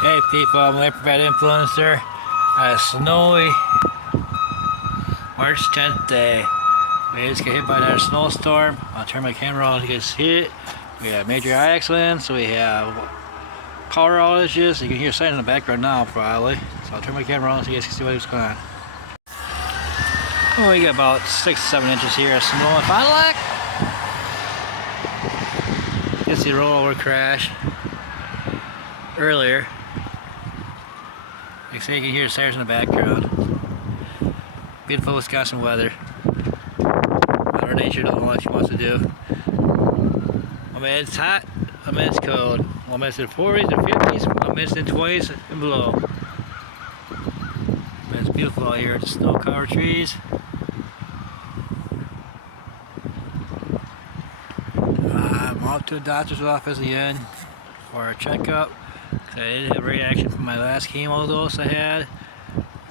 Hey people, I'm Lamp Bad Influencer. A snowy March 10th day. We just get hit by another snowstorm. I'll turn my camera on so you can see it. We have major eye accidents, we have power outages. You can hear sight in the background now probably. So I'll turn my camera on so you guys can see what's going on. Oh, we got about 6-7 inches here of snow in Fond du Lac. You can see a rollover crash earlier. Like I say, you can hear the sirens in the background. Beautiful Wisconsin weather. Mother Nature doesn't know what she wants to do. One minute it's hot, one minute it's cold. One minute it's in the 40s and 50s, one minute it's in the 20s and below. But it's beautiful out here. It's snow-covered trees. I'm out to the doctor's office again for a checkup. I did have a reaction from my last chemo dose I had.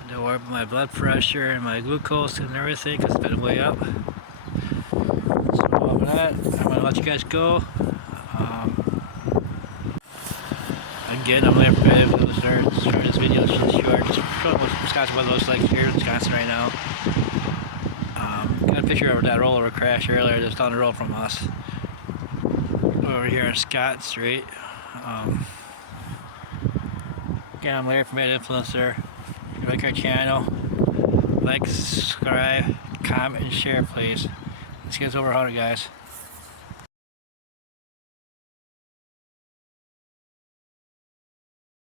To worry about my blood pressure and my glucose and everything because it's been way up. So with that, I'm going to let you guys go. Again, I'm going to start this video short, just showing what Wisconsin weather looks like here in Wisconsin right now. Got a picture of that rollover crash earlier just down the road from us. Over here on Scott Street. Again, I'm Larry from Bad Influencer. If you like our channel, like, subscribe, comment, and share, please. Let's get us over 100, guys.